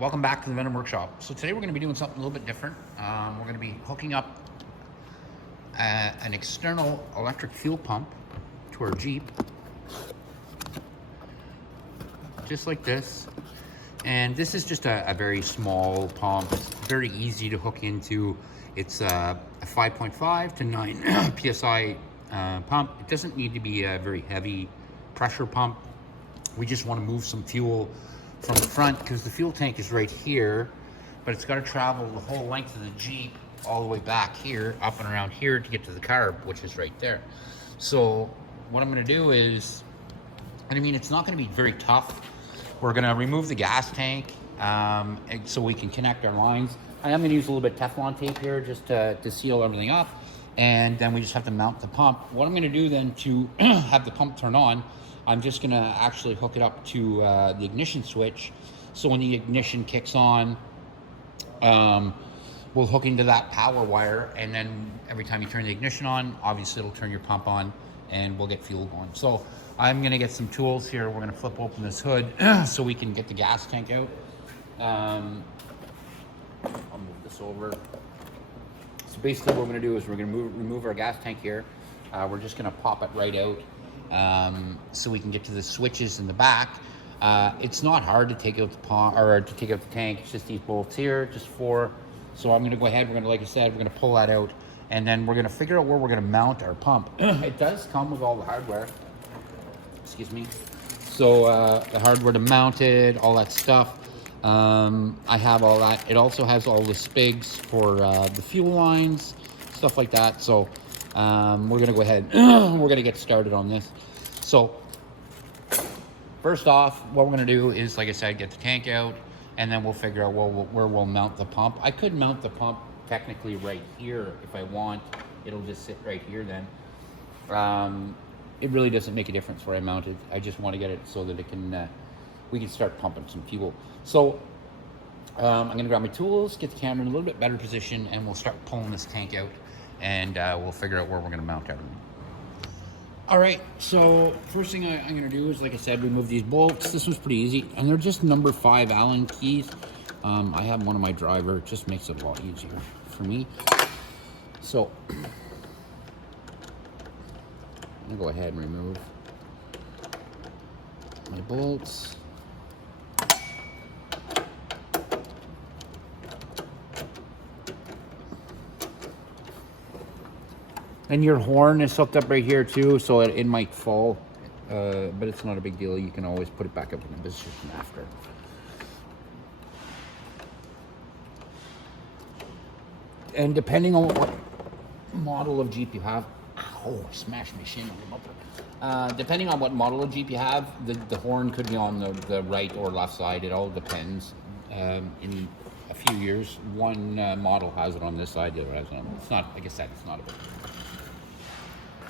Welcome back to the Venom Workshop. So today we're going to be doing something a little bit different. We're going to be hooking up an external electric fuel pump to our Jeep, just like this. And this is just a very small pump. It's very easy to hook into. It's a 5.5 to 9 psi pump. It doesn't need to be a very heavy pressure pump. We just want to move some fuel from the front because the fuel tank is right here, but it's got to travel the whole length of the Jeep all the way back here, up and around here to get to the carb, which is right there. So what I'm going to do is, and I mean, it's not going to be very tough. We're going to remove the gas tank so we can connect our lines. I am going to use a little bit of Teflon tape here just to seal everything up, and then we just have to mount the pump. What I'm going to do then to have the pump turn on, I'm just going to actually hook it up to the ignition switch. So when the ignition kicks on, we'll hook into that power wire, and then every time you turn the ignition on, obviously it'll turn your pump on and we'll get fuel going. So I'm going to get some tools here. We're going to flip open this hood so we can get the gas tank out. I'll move this over. So basically what we're going to do is we're going to remove our gas tank here. We're just going to pop it right out so we can get to the switches in the back. It's not hard to take out the pump or to take out the tank. It's just these bolts here, just 4. So I'm going to go ahead. We're going to, like I said, we're going to pull that out, and then we're going to figure out where we're going to mount our pump. It does come with all the hardware. Excuse me. So the hardware to mount it, all that stuff. I have all that. It also has all the spigs for the fuel lines, stuff like that. So we're going to go ahead. We're going to get started on this. So first off, what we're going to do is, like I said, get the tank out, and then we'll figure out where we'll mount the pump. I could mount the pump technically right here if I want. It'll just sit right here then. It really doesn't make a difference where I mount it. I just want to get it so that it can, we can start pumping some fuel. So I'm going to grab my tools, get the camera in a little bit better position, and we'll start pulling this tank out, and we'll figure out where we're going to mount everything. All right, so first thing I'm going to do is, like I said, remove these bolts. This was pretty easy, and they're just number 5 Allen keys. I have one of my driver. It just makes it a lot easier for me. So I'm going to go ahead and remove my bolts. And your horn is hooked up right here too, so it might fall, but it's not a big deal. You can always put it back up in the position after. And depending on what model of Jeep you have, ow, smashed my shin on the bumper. Depending on what model of Jeep you have, the horn could be on the right or left side. It all depends. In a few years, one model has it on this side, the other has it on. It's not, like I said, it's not a big deal.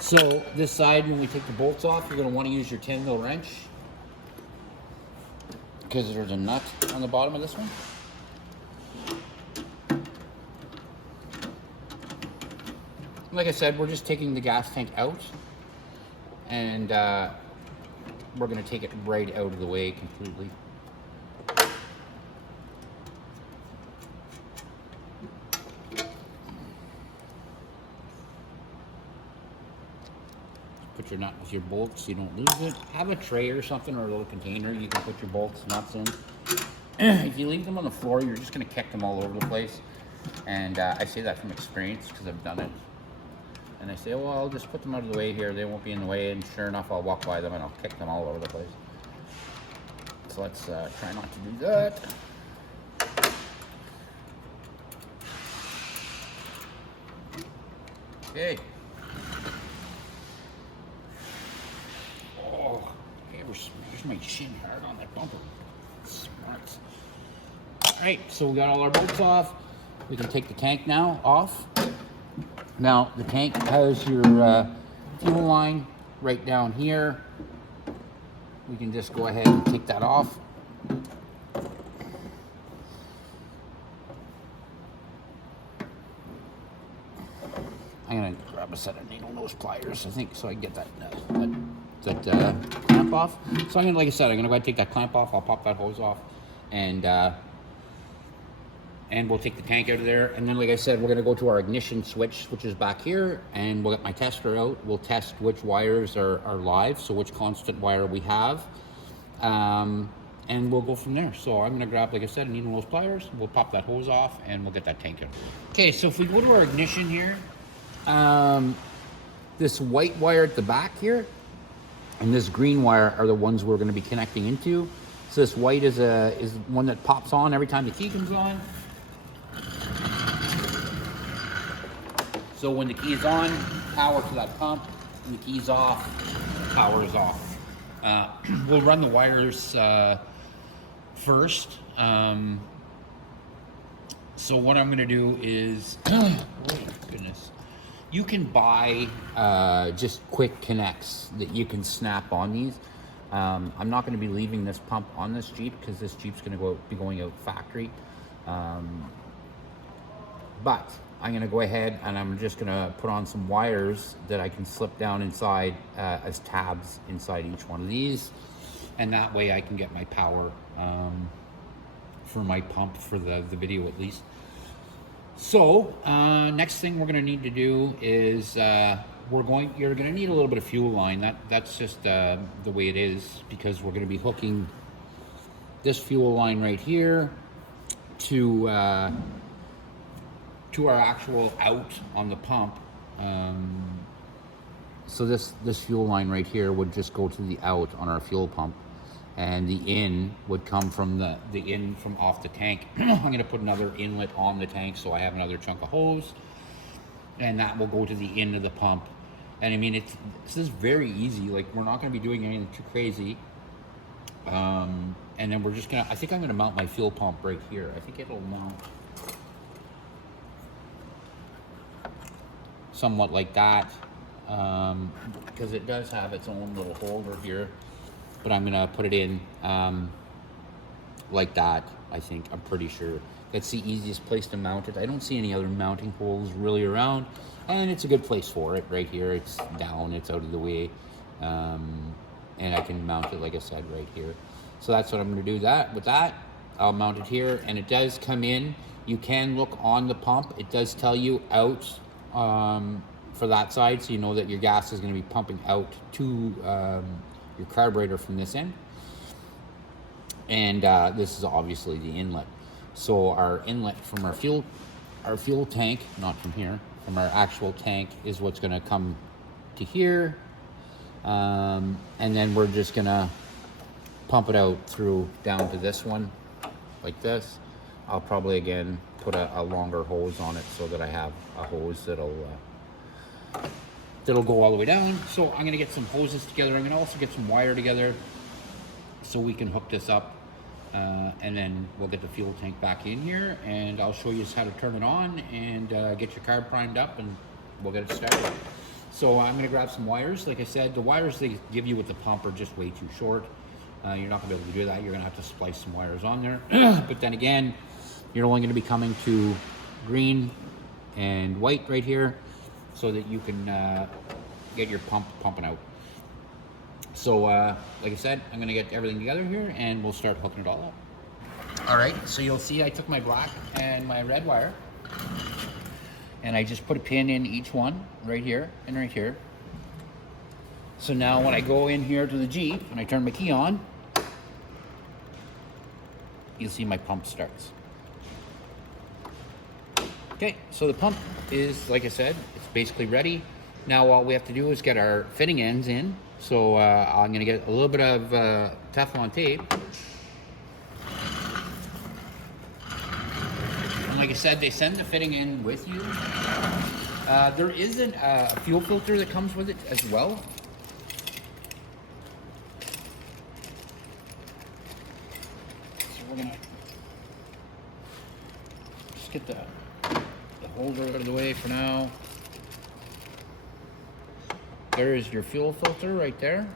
So this side, when we take the bolts off, you're going to want to use your 10mm wrench because there's a nut on the bottom of this one. Like I said, we're just taking the gas tank out, and we're going to take it right out of the way completely. Put your nut with your bolts so you don't lose it. Have a tray or something, or a little container you can put your bolts, nuts in. If you leave them on the floor, you're just going to kick them all over the place. And I say that from experience because I've done it. And I say, well, I'll just put them out of the way here. They won't be in the way. And sure enough, I'll walk by them and I'll kick them all over the place. So let's try not to do that. Okay. Here's my shin hard on that bumper. Smart. Alright, so we got all our bolts off. We can take the tank now off. Now, the tank has your fuel line right down here. We can just go ahead and take that off. I'm going to grab a set of needle nose pliers, I think, so I can get that clamp off. So I'm going to, like I said, I'm going to go ahead and take that clamp off. I'll pop that hose off, and and we'll take the tank out of there. And then, like I said, we're gonna go to our ignition switch, which is back here, and we'll get my tester out. We'll test which wires are live, so which constant wire we have. And we'll go from there. So I'm gonna grab, like I said, a needle nose pliers. We'll pop that hose off and we'll get that tank out. Okay, so if we go to our ignition here, this white wire at the back here and this green wire are the ones we're gonna be connecting into. So this white is one that pops on every time the key comes on. So when the key is on, power to that pump. When the key's off, power is off. We'll run the wires first. So what I'm gonna do is, oh goodness, you can buy just quick connects that you can snap on these. I'm not gonna be leaving this pump on this Jeep because this Jeep's gonna be going out factory. But I'm gonna go ahead and I'm just gonna put on some wires that I can slip down inside as tabs inside each one of these. And that way I can get my power for my pump for the video at least. So next thing we're gonna need to do is you're gonna need a little bit of fuel line. That's just the way it is, because we're gonna be hooking this fuel line right here to our actual out on the pump. So this fuel line right here would just go to the out on our fuel pump, and the in would come from the in from off the tank. I'm gonna put another inlet on the tank so I have another chunk of hose, and that will go to the end of the pump. And I mean, this is very easy. Like, we're not gonna be doing anything too crazy. And then we're just gonna, I think I'm gonna mount my fuel pump right here. I think it'll mount somewhat like that, because it does have its own little holder here, but I'm gonna put it in like that. I think, I'm pretty sure that's the easiest place to mount it. I don't see any other mounting holes really around, and it's a good place for it right here. It's down, it's out of the way, and I can mount it, like I said, right here. So that's what I'm gonna do with that. I'll mount it here, and it does come in. You can look on the pump. It does tell you out for that side, so you know that your gas is going to be pumping out to your carburetor from this end. And this is obviously the inlet. So our inlet from our fuel tank, not from here, from our actual tank, is what's going to come to here, and then we're just going to pump it out through down to this one like this. I'll probably again put a longer hose on it so that I have a hose that'll go all the way down. So I'm gonna get some hoses together. I'm gonna also get some wire together so we can hook this up, and then we'll get the fuel tank back in here, and I'll show you how to turn it on and get your carb primed up, and we'll get it started. So I'm gonna grab some wires. Like I said, the wires they give you with the pump are just way too short. You're not gonna be able to do that. You're gonna have to splice some wires on there. But then again, you're only gonna be coming to green and white right here so that you can get your pump pumping out. So like I said, I'm gonna get everything together here and we'll start hooking it all up. All right, so you'll see I took my black and my red wire and I just put a pin in each one right here and right here. So now when I go in here to the Jeep and I turn my key on, you'll see my pump starts. Okay, so the pump is, like I said, it's basically ready. Now all we have to do is get our fitting ends in. So I'm gonna get a little bit of Teflon tape. And like I said, they send the fitting in with you. There isn't a fuel filter that comes with it as well. We're gonna just get the holder out of the way for now. There is your fuel filter right there.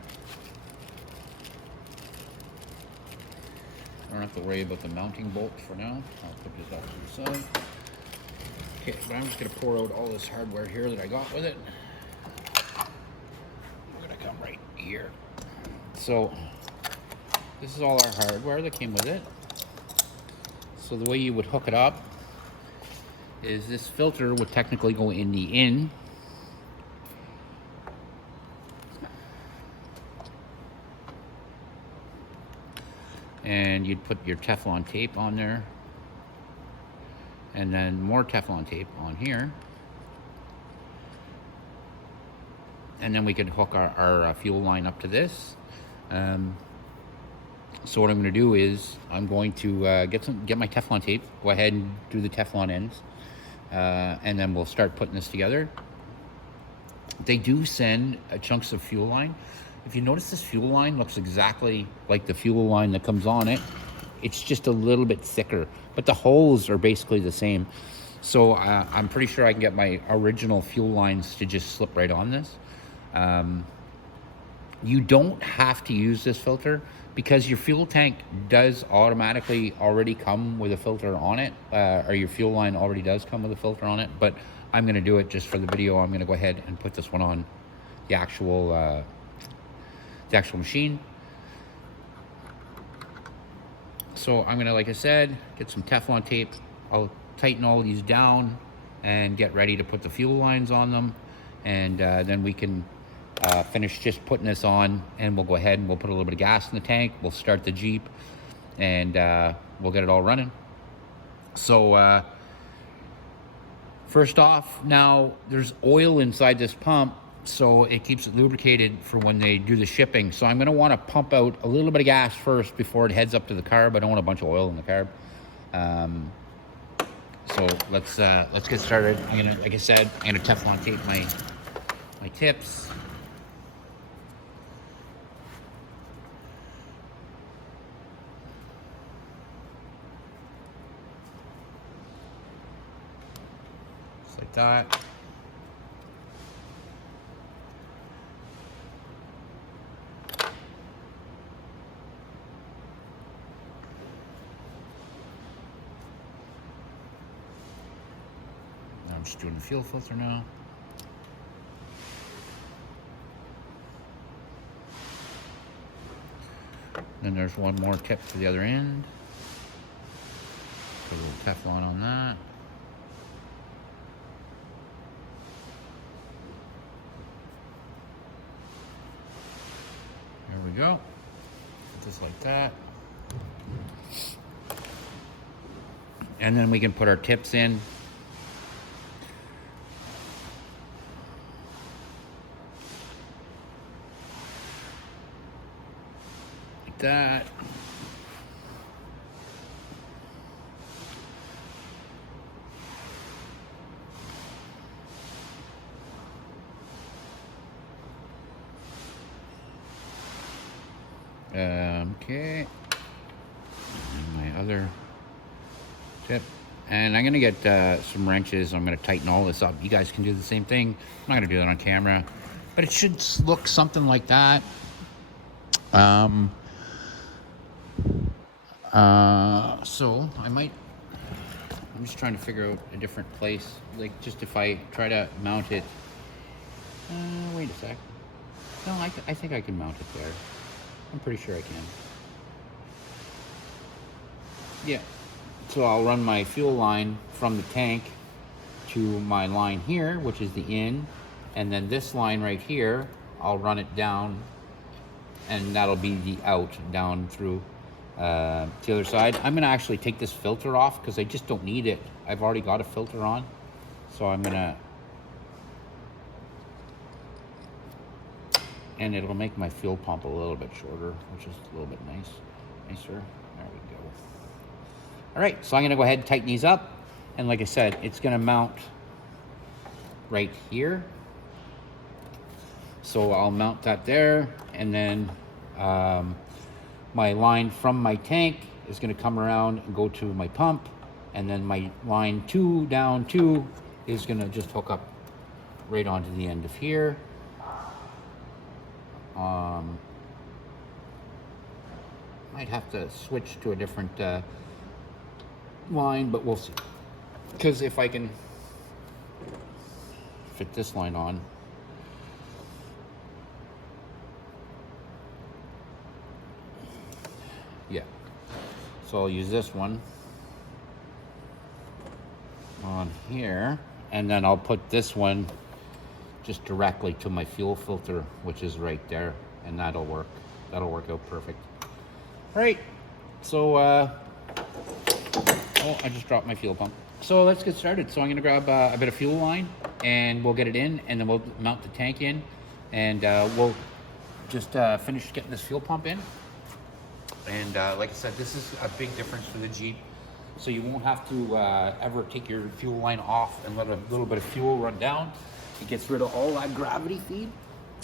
I don't have to worry about the mounting bolt for now. I'll put this off to the side. Okay, but I'm just gonna pour out all this hardware here that I got with it. We're gonna come right here. So this is all our hardware that came with it. So the way you would hook it up is this filter would technically go in the in. And you'd put your Teflon tape on there. And then more Teflon tape on here. And then we could hook our fuel line up to this. So what I'm going to do is I'm going to get my Teflon tape, go ahead and do the Teflon ends, and then we'll start putting this together. They do send chunks of fuel line. If you notice, this fuel line looks exactly like the fuel line that comes on it. It's just a little bit thicker, but the holes are basically the same. So I'm pretty sure I can get my original fuel lines to just slip right on this. You don't have to use this filter because your fuel tank does automatically already come with a filter on it, or your fuel line already does come with a filter on it. But I'm going to do it just for the video. I'm going to go ahead and put this one on the actual machine. So I'm going to, like I said, get some Teflon tape. I'll tighten all these down and get ready to put the fuel lines on them, and then we can finish just putting this on, and we'll go ahead and we'll put a little bit of gas in the tank. We'll start the Jeep, and we'll get it all running. So first off, now there's oil inside this pump, so it keeps it lubricated for when they do the shipping. So I'm going to want to pump out a little bit of gas first before it heads up to the carb. I don't want a bunch of oil in the carb. So let's get started. Like I said, I'm gonna Teflon tape my tips. Just like that. I'm just doing the fuel filter now. Then there's one more tip to the other end. Put a little Teflon on that. There we go. Just like that. And then we can put our tips in. That. Okay. And my other tip. And I'm gonna get some wrenches. I'm gonna tighten all this up. You guys can do the same thing. I'm not gonna do that on camera, but it should look something like that. So I'm just trying to figure out a different place. Like, just if I try to mount it, wait a sec. No, I think I can mount it there. I'm pretty sure I can. Yeah. So I'll run my fuel line from the tank to my line here, which is the in, and then this line right here, I'll run it down, and that'll be the out down through to the other side. I'm gonna actually take this filter off because I just don't need it. I've already got a filter on, so I'm gonna, and it'll make my fuel pump a little bit shorter, which is a little bit nicer. There we go. All right, so I'm gonna go ahead and tighten these up, and like I said, it's gonna mount right here. So I'll mount that there, and then my line from my tank is going to come around and go to my pump, and then my line 2 down 2 is going to just hook up right onto the end of here. Might have to switch to a different line, but we'll see. Because if I can fit this line on, yeah, so I'll use this one. on here, and then I'll put this one just directly to my fuel filter, which is right there, and that'll work. That'll work out perfect. All right, so oh, I just dropped my fuel pump. So let's get started. So I'm gonna grab a bit of fuel line, and we'll get it in, and then we'll mount the tank in, and we'll just finish getting this fuel pump in. And like I said, this is a big difference for the Jeep. So you won't have to ever take your fuel line off and let a little bit of fuel run down. It gets rid of all that gravity feed.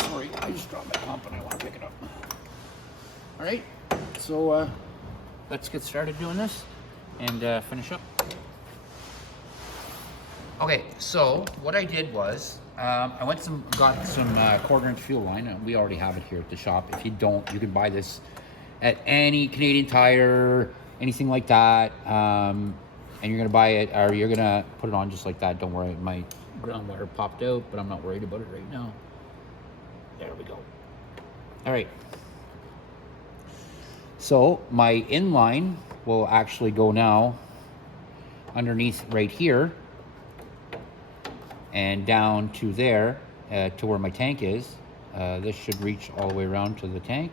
Sorry, I just dropped my pump and I want to pick it up. All right, so let's get started doing this and finish up. Okay, so what I did was I got some quarter-inch fuel line. We already have it here at the shop. If you don't, you can buy this at any Canadian Tire, anything like that, and you're gonna buy it, or you're gonna put it on just like that. Don't worry, my ground wire popped out, but I'm not worried about it right now. There we go. All right. So my inline will actually go now underneath right here and down to there, to where my tank is. This should reach all the way around to the tank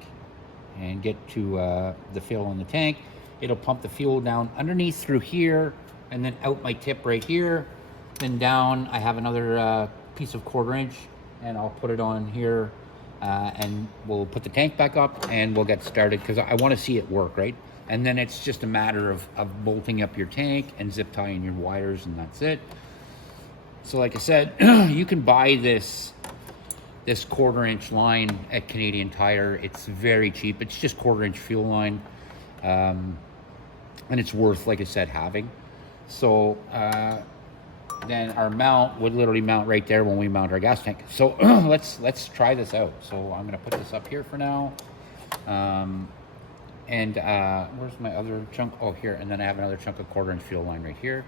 and get to the fuel in the tank. It'll pump the fuel down underneath through here and then out my tip right here. Then down, I have another piece of quarter-inch, and I'll put it on here, and we'll put the tank back up and we'll get started, because I want to see it work, right? And then it's just a matter of bolting up your tank and zip tying your wires, and that's it. So like I said, you can buy this quarter-inch line at Canadian Tire. It's very cheap. It's just quarter-inch fuel line, and it's worth, like I said, having. So then our mount would literally mount right there when we mount our gas tank. So let's try this out. So I'm gonna put this up here for now. And where's my other chunk? Oh, here. And then I have another chunk of quarter-inch fuel line right here.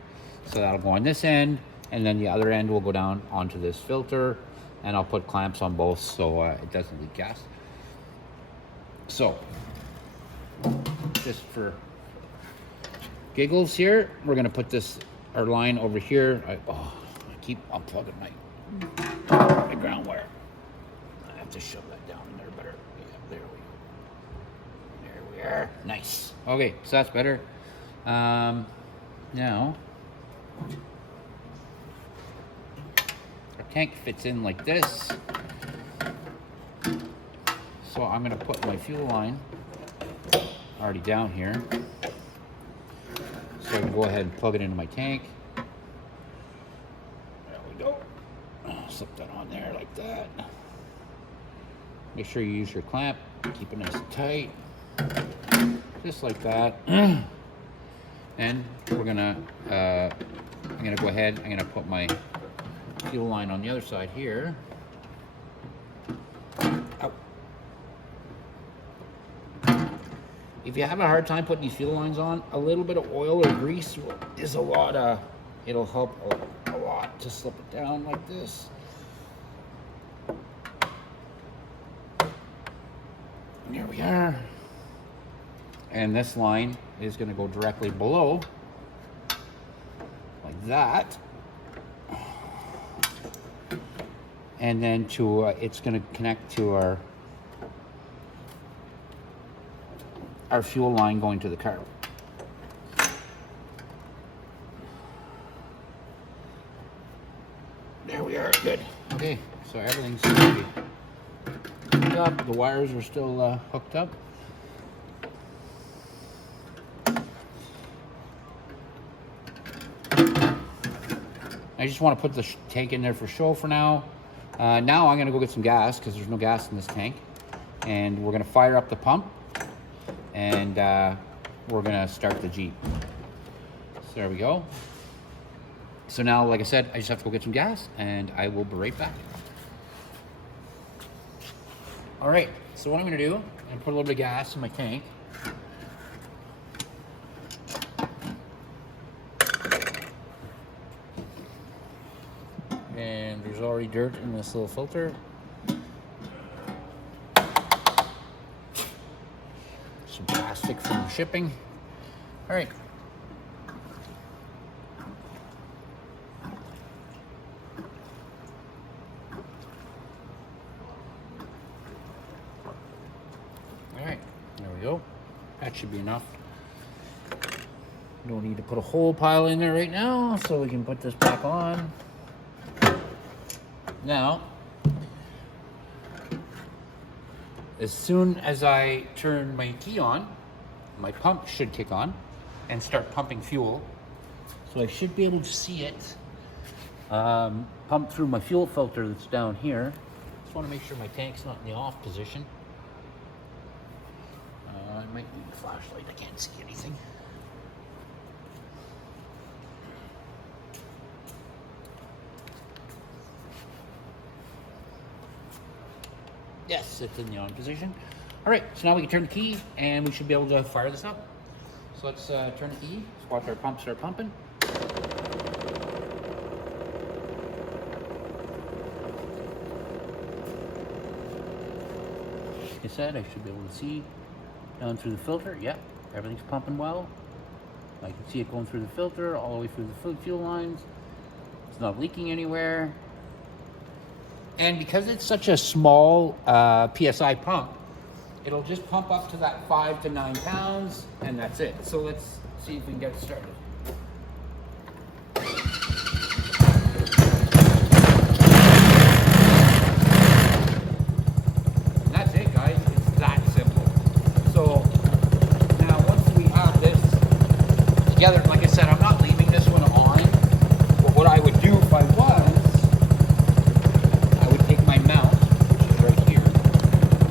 So that'll go on this end, and then the other end will go down onto this filter, and I'll put clamps on both so it doesn't leak gas. So just for giggles here, we're gonna put our line over here. I keep unplugging my ground wire. I have to shove that down in there better. Yeah, there we are. Nice. Okay, so that's better. Now our tank fits in like this. So I'm gonna put my fuel line already down here, so I can go ahead and plug it into my tank. There we go. Slip that on there like that. Make sure you use your clamp. Keep it nice and tight. Just like that. And we're gonna, I'm gonna go ahead, I'm gonna put my fuel line on the other side here. Ow. If you have a hard time putting these fuel lines on, a little bit of oil or grease is a lot. It'll help a lot to slip it down like this. And there we are. And this line is going to go directly below, like that. And then it's going to connect to our fuel line going to the car. There we are, good. Okay, so everything's going to be hooked up. The wires are still hooked up. I just want to put the tank in there for show for now. Now I'm going to go get some gas, because there's no gas in this tank. And we're going to fire up the pump, and we're going to start the Jeep. So there we go. So now, like I said, I just have to go get some gas, and I will be right back. All right, so what I'm going to do, I'm going to put a little bit of gas in my tank. And there's already dirt in this little filter. Some plastic from shipping. All right. That should be enough. Don't need to put a whole pile in there right now, so we can put this back on. Now, as soon as I turn my key on, my pump should kick on and start pumping fuel. So I should be able to see it pump through my fuel filter that's down here. Just want to make sure my tank's not in the off position. I might need a flashlight, I can't see anything. Yes, it's in the on position. All right, so now we can turn the key and we should be able to fire this up. So let's turn the key, let's watch our pump start pumping. Like I said, I should be able to see down through the filter. Yeah, everything's pumping well. I can see it going through the filter, all the way through the fuel lines. It's not leaking anywhere. And because it's such a small PSI pump, it'll just pump up to that 5 to 9 pounds, and that's it. So let's see if we can get it started. And that's it, guys. It's that simple. So now once we have this together, like I said, I'm not leaving this one on. But what I would do if I was, my mount, which is right here,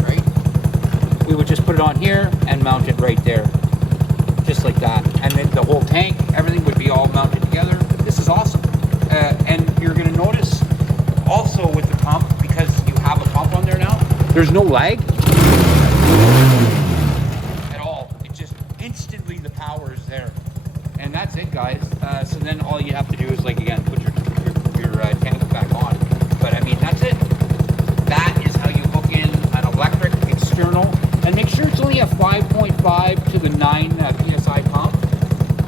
right? We would just put it on here and mount it right there, just like that. And then the whole tank, everything would be all mounted together. This is awesome. And you're gonna notice also with the pump, because you have a pump on there now, there's no lag at all. It just instantly, the power is there. And that's it, guys. So then all you have to do is, like, again, put your tank back on. But I mean, that's it. That is how you hook in an electric external, and make sure it's only a 5.5 to the 9 PSI pump.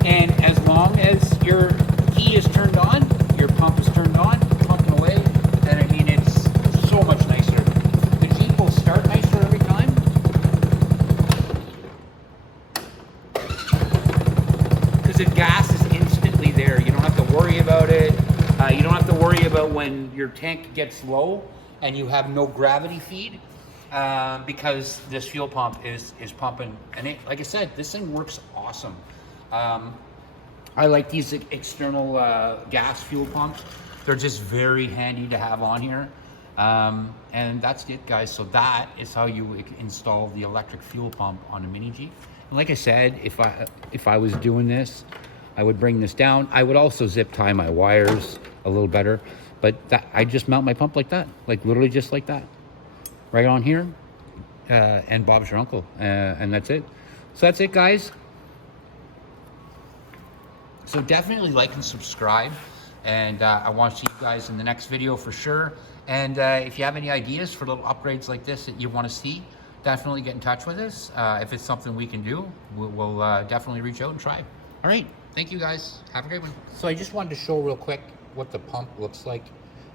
And as long as your key is turned on, your pump is turned on, pumping away, then I mean, it's so much nicer. The Jeep will start nicer every time. Because the gas is instantly there. You don't have to worry about it. You don't have to worry about when your tank gets low and you have no gravity feed, because this fuel pump is pumping. And it, like I said, this thing works awesome. I like these external gas fuel pumps. They're just very handy to have on here. And that's it, guys. So that is how you install the electric fuel pump on a Mini Jeep. And like I said, if I was doing this, I would bring this down. I would also zip tie my wires a little better, but I just mount my pump like that, like literally just like that, right on here, and Bob's your uncle, and that's it. So that's it, guys. So definitely like and subscribe, and I want to see you guys in the next video for sure. And if you have any ideas for little upgrades like this that you want to see, definitely get in touch with us. If it's something we can do, we'll definitely reach out and try. All right, thank you, guys. Have a great one. So I just wanted to show real quick what the pump looks like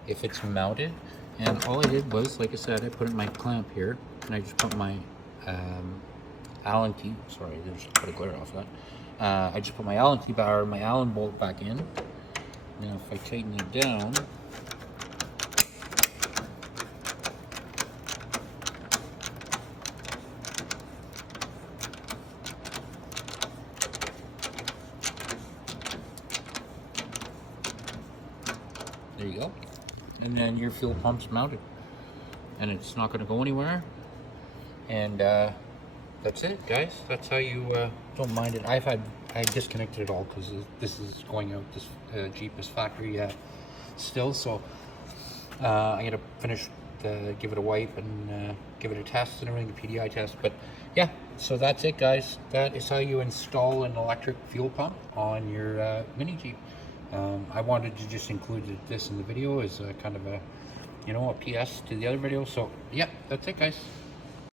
if it's mounted. And all I did was, like I said, I put in my clamp here, and I just put my Allen key, sorry, there's a bit of glare off that. I just put my Allen key bar and my Allen bolt back in. Now if I tighten it down, there you go. And then your fuel pump's mounted. And it's not going to go anywhere. And that's it, guys. That's how you don't mind it. I disconnected it all because this is going out. This Jeep is factory still. So I got to finish, give it a wipe and give it a test and everything, a PDI test. But yeah, so that's it, guys. That is how you install an electric fuel pump on your Mini Jeep. I wanted to just include this in the video as a kind of a, you know, a PS to the other video. So yeah, that's it, guys.